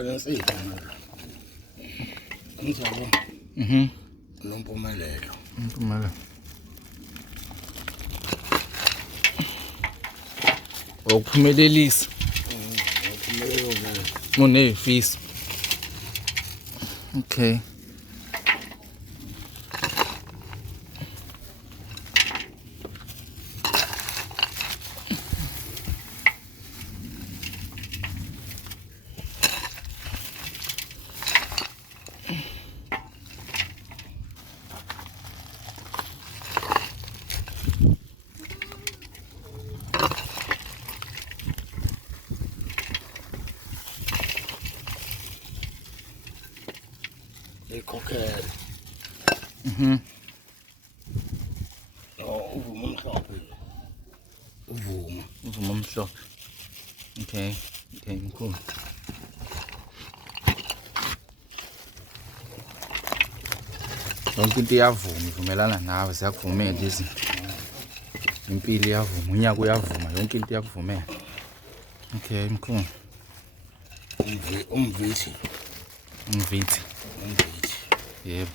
Currency ngizabo nompumelelo okuphumelelisa uney'fiso. Okay. ikhokhela uvuma omhlophe uvuma omhlophe. Okay, mkhulu. Yonke into iyavuma, ivumelana nawe, ziyakuvumela izinto. Impilo iyavuma, unyaka uyavuma, yonke into iyakuvumela. Okay, mkhulu. Umvithi. Yebo.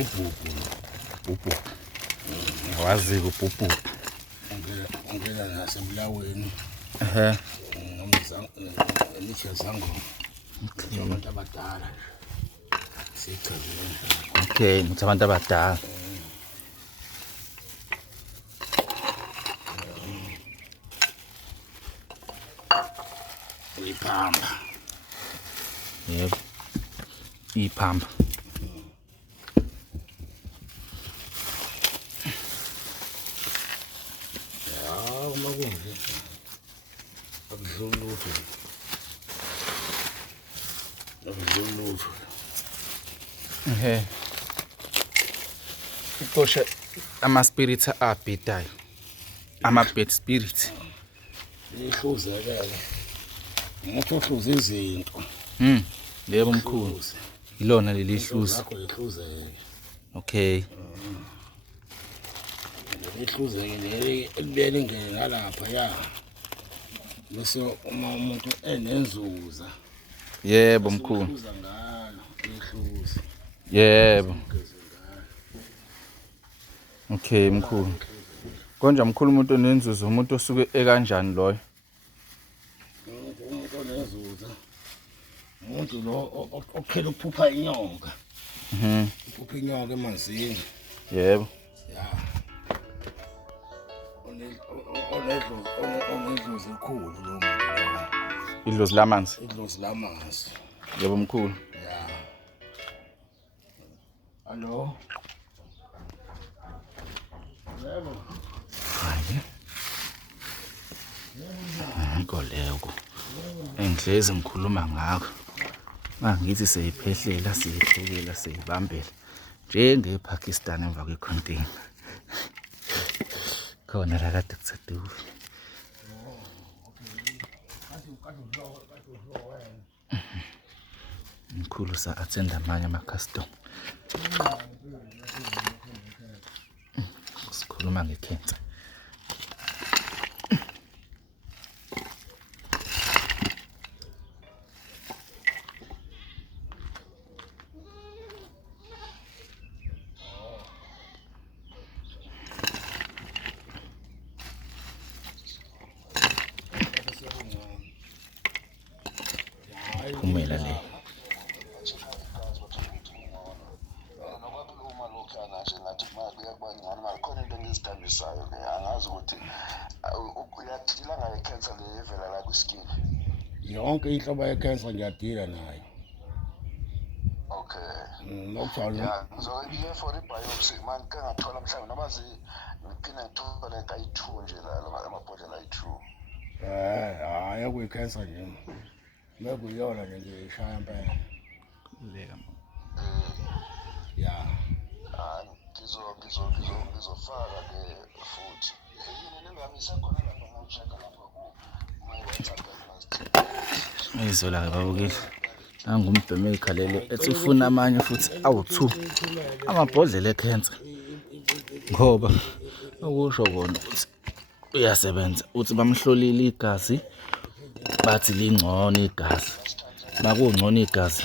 Ubhubhu. Wazi ubhubhu. Ongela nasebulaweni. Ngisho zangoma. Abantu abadala. Sichazile. Okay, ngithi abantu abadala. Iphamba. Yebo. Iphamba. Uma kunje. Akudlulutho. Iqosha ama-spirits abhedayo. Ama-bad spirits. Ihluzekele. Ngathi uhluza izinto. Yebo mkhulu. Ilona leli hluza. Zakho ihluzeke. Okay. Ihluzeke elibele ngene ngalapha ya. Bese uma umuntu enenzuza. Yebo mkhulu. Ihluza ngalo, ihluza. Yebo. Okay mkhulu. Konje mkhulu umuntu onenzuzo, umuntu osuke ekanjani loyo? Umuntu onezuza. Umuntu lo okhela ukuphupha inyonga. Uphupha inyonga emanzini. Yebo. Ya. Onedlozi elikhulu lo muntu. Idlozi lamanzi. Idlozi lamanzi. Yebo mkhulu. Ya. Hallo. Yebo. Hayi. Inkoleko. Engihlezi ngikhuluma ngakho. Mangithi siyiphehlela, siyiphekela, siyibambela. NjengePakistan emva kwecontainer. Khona la kade kuseduze. Mkhulu sa-attend amanye ama-custom. Sikhuluma nge-cancer. Kumela le. Khona into engizithambisayo le angazi ukuthi uyathila ngayo cancer le evela la kwiskin. Yonke inhlobo ye-cancer ngiyadila nayo. Okay. Nokujalo. Ya, ngizoye for i-biopsy man ke ngathola mhlawumbe noma ngiphinde ngithole kayi-2 nje la amabhodlela ayi-2. Hayi akuyi-cancer nje. Mekuyona nje ngishaya impela. Kuleka. Ya. Ngizofaka ke futhi. Yini ningamisa khona lapha ngiyacheka lapha ku my WhatsApp. Izola ke babukile. Angumbheme ekhalele ethi ufuna amanye futhi awu2 amabhodlela ecancer. Ngoba okusho kona ukuthi uyasebenza. Uthi bamhlolile igazi bathi lingcono igazi. Makungcono igazi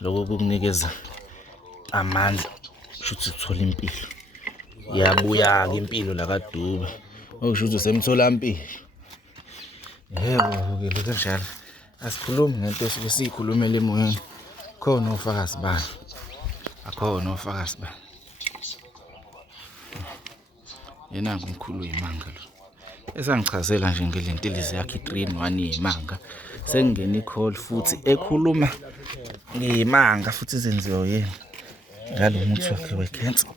lokho kukunikeza amandla shuthi uthola impilo. Yabuya-ke impilo lakaDube. Okusho ukuthi usemtholampilo. Yebo-ke lokho njalo. Asikhulumi ngento esuke siyikhulumela emoyeni. Khona ofakazi bani. Akhona ofakazi bani. Yena ngumkhulu uyimanga lo. Esangichazela nje ngelentilizi yakhe i-3-in-1 yimanga. Sengingena i-call futhi ekhuluma ngeyimanga futhi izenziwa yena. Ngalo muthi wakhe we-cancer.